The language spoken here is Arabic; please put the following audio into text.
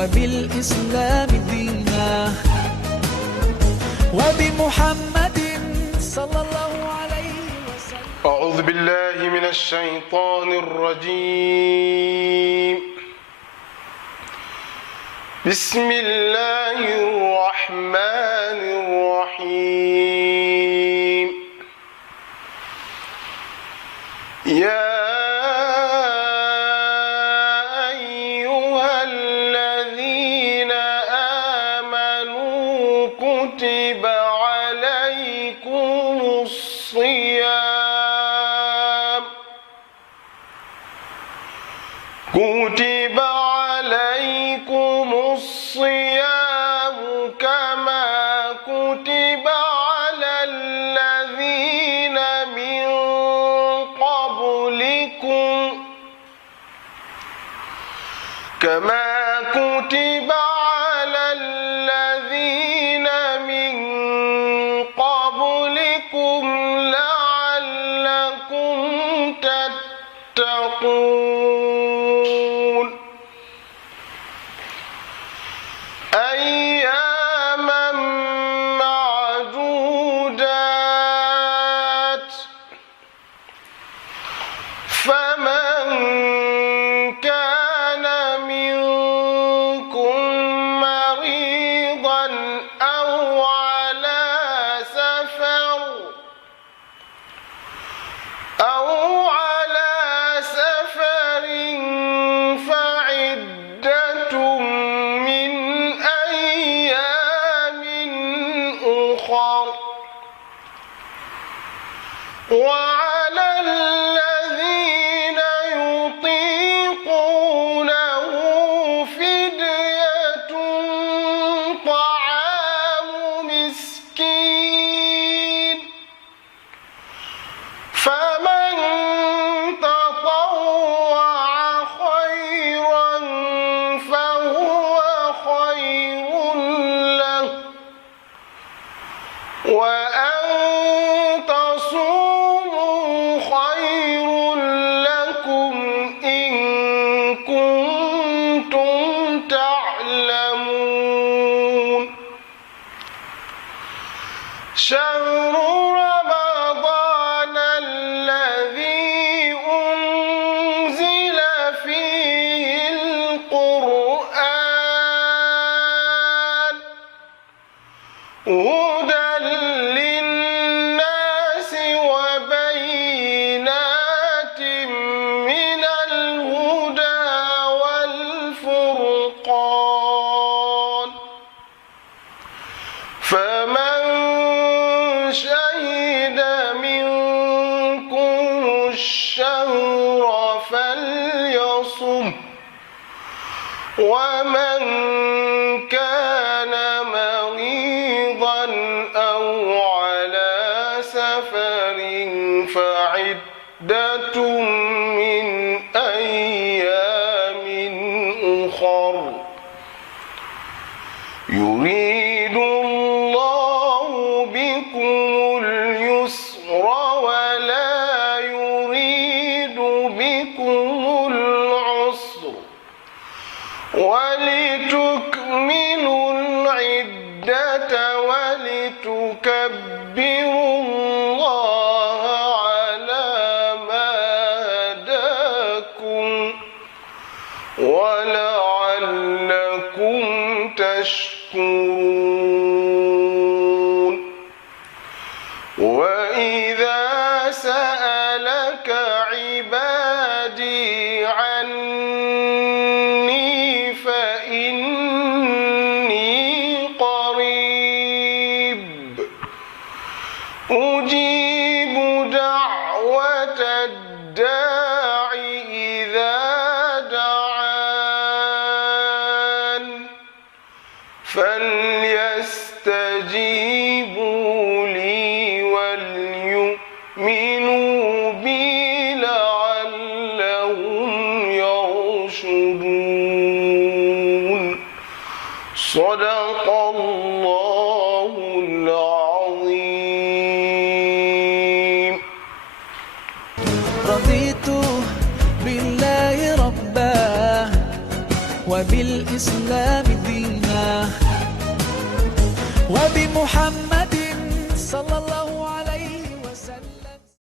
وبالإسلام دينا وبمحمد صلى الله عليه وسلم. أعوذ بالله من الشيطان الرجيم. بسم الله الرحمن الرحيم. يا أيها الذين آمنوا كتب عليكم الصيام كما كتب على الذين من قبلكم لعلكم تتقون. أياما معدودات، فمن كان منكم مريضا أو على سفر فعدة من أيام أخر. وعلى الذين يطيقونه فدية طعام مسكين، فمن تطوع خيرا فهو خير له، وأن تصوموا خير لكم إن كنتم تعلمون. شهر رمضان الذي أنزل فيه القرآن هدى للناس وبينات من الهدى والفرقان، فمن شهد منكم الشهر فليصم، ومن كان مريضا أو على سفر فعدة من أيام أخر. يريد الله بكم اليسر ولا يريد بكم العسر، ولتكملوا العدة ولتكبروا الله على ما هداكم ولعلكم تشكرون. وإذا سألك عبادي عني فإني قريب أجيب دعوة الداع إذا دعان، فليستجيبوا لي وليؤمنوا بي لعلهم يرشدون. صدق الله العظيم. رضيت بالله ربا وبالإسلام